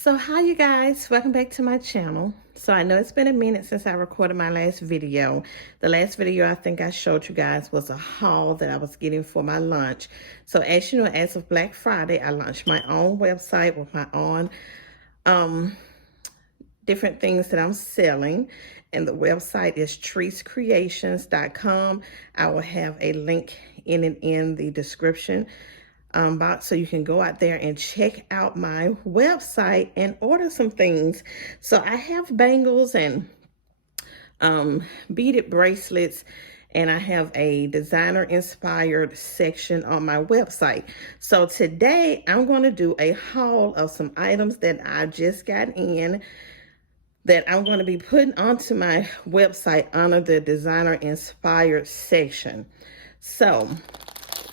So hi you guys, welcome back to my channel. So I know it's been a minute since I recorded my last video. The last video I think I showed you guys was a haul that I was getting for my lunch. So as you know, as of Black Friday, I launched my own website with my own different things that I'm selling. And the website is treescreations.com. I will have a link in the description box, so you can go out there and check out my website and order some things. So I have bangles and beaded bracelets, and I have a designer inspired section on my website. So today I'm going to do a haul of some items that I just got in that I'm going to be putting onto my website under the designer inspired section. So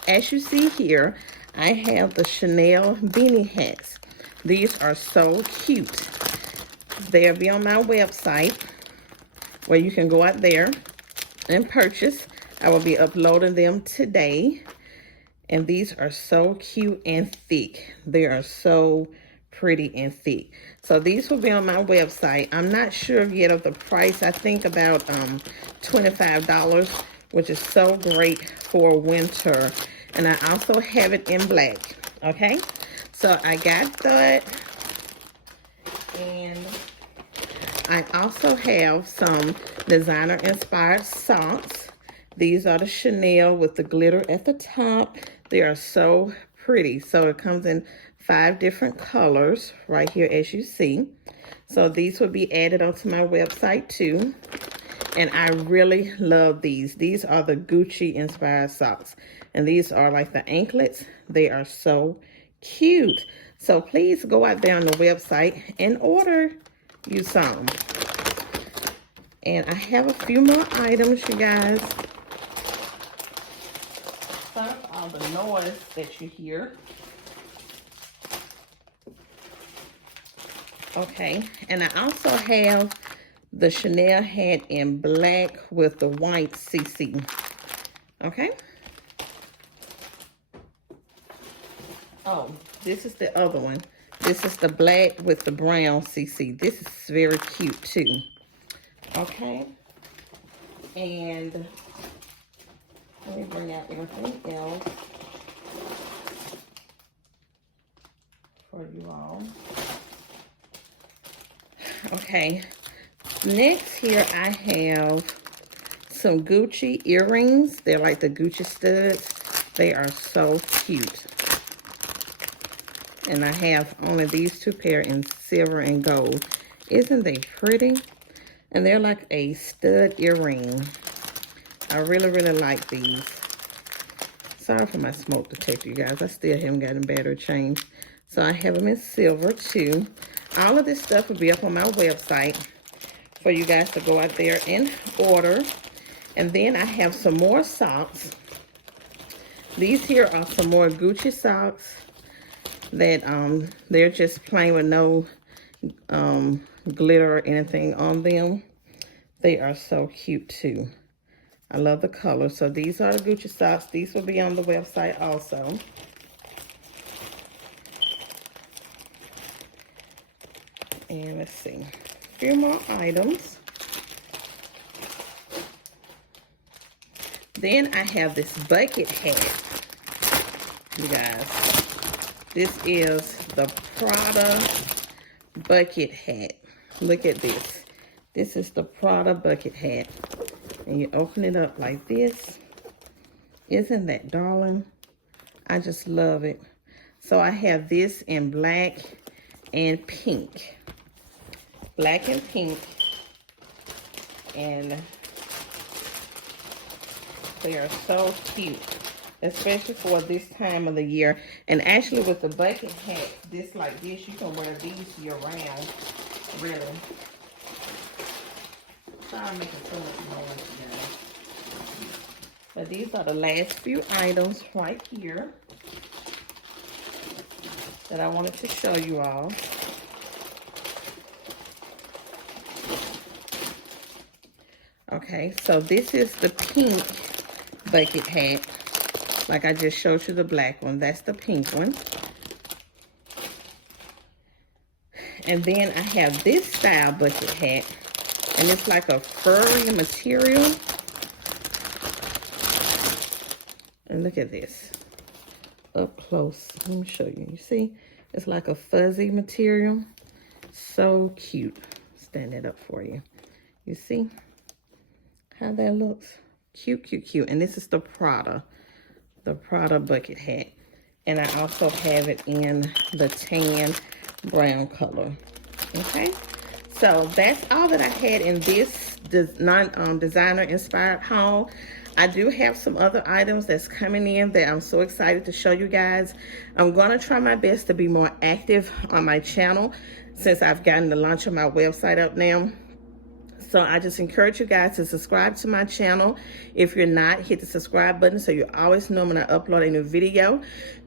as you see here, I have the Chanel beanie hats. These are so cute. They'll be on my website where you can go out there and purchase. I will be uploading them today. And these are so cute and thick. They are so pretty and thick. So these will be on my website. I'm not sure yet of the price. I think about $25, which is so great for winter. And I also have it in black. Okay, so I got that. And I also have some designer inspired socks. These are the Chanel with the glitter at the top. They are so pretty. So it comes in 5 different colors right here, as you see. So these will be added onto my website too. And I really love these. These are the Gucci inspired socks. And these are like the anklets. They are so cute. So please go out there on the website and order you some. And I have a few more items, you guys. Sorry for all the noise that you hear. Okay, and I also have the Chanel hat in black with the white CC. Okay. Oh, this is the other one. This is the black with the brown CC. This is very cute too. Okay. And let me bring out everything else for you all. Okay. Next here I have some Gucci earrings. They're like the Gucci studs. They are so cute. And I have only these 2 pair in silver and gold. Isn't they pretty? And they're like a stud earring. I really, really like these. Sorry for my smoke detector, you guys. I still haven't gotten battery changed. So I have them in silver too. All of this stuff will be up on my website for you guys to go out there and order. And then I have some more socks. These here are some more Gucci socks that they're just plain with no glitter or anything on them. They are so cute too. I love the color. So these are the Gucci socks. These will be on the website also. And let's see, a few more items. Then I have this bucket hat, you guys. This is the Prada Bucket Hat. Look at this. This is the Prada Bucket Hat. And you open it up like this. Isn't that darling? I just love it. So I have this in black and pink. Black and pink. And they are so cute, especially for this time of the year. And actually with the bucket hat, this like this, you can wear these year round, really. Sorry I'm making so much noise, guys. But these are the last few items right here that I wanted to show you all. Okay, so this is the pink bucket hat. Like I just showed you the black one. That's the pink one. And then I have this style bucket hat, and it's like a furry material. And look at this up close. Let me show you. You see, it's like a fuzzy material. So cute. Stand it up for you. You see how that looks? Cute, cute, cute. And this is the Prada Bucket Hat. And I also have it in the tan brown color. Okay, so that's all that I had in this designer inspired haul. I do have some other items that's coming in that I'm so excited to show you guys. I'm going to try my best to be more active on my channel since I've gotten the launch of my website up now. So I just encourage you guys to subscribe to my channel. If you're not, hit the subscribe button so you always know when I upload a new video.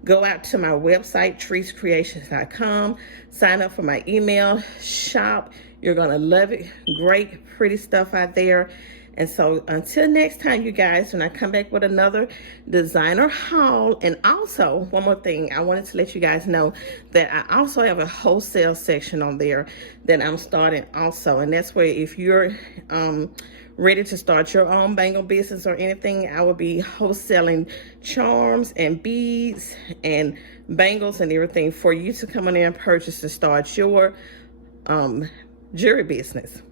Go out to my website, treescreations.com. Sign up for my email, shop. You're going to love it. Great, pretty stuff out there. And so until next time, you guys, when I come back with another designer haul. And also, one more thing, I wanted to let you guys know that I also have a wholesale section on there that I'm starting also. And that's where if you're ready to start your own bangle business or anything, I will be wholesaling charms and beads and bangles and everything for you to come in there and purchase to start your jewelry business.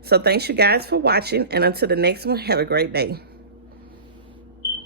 So thanks you guys for watching, and until the next one, have a great day.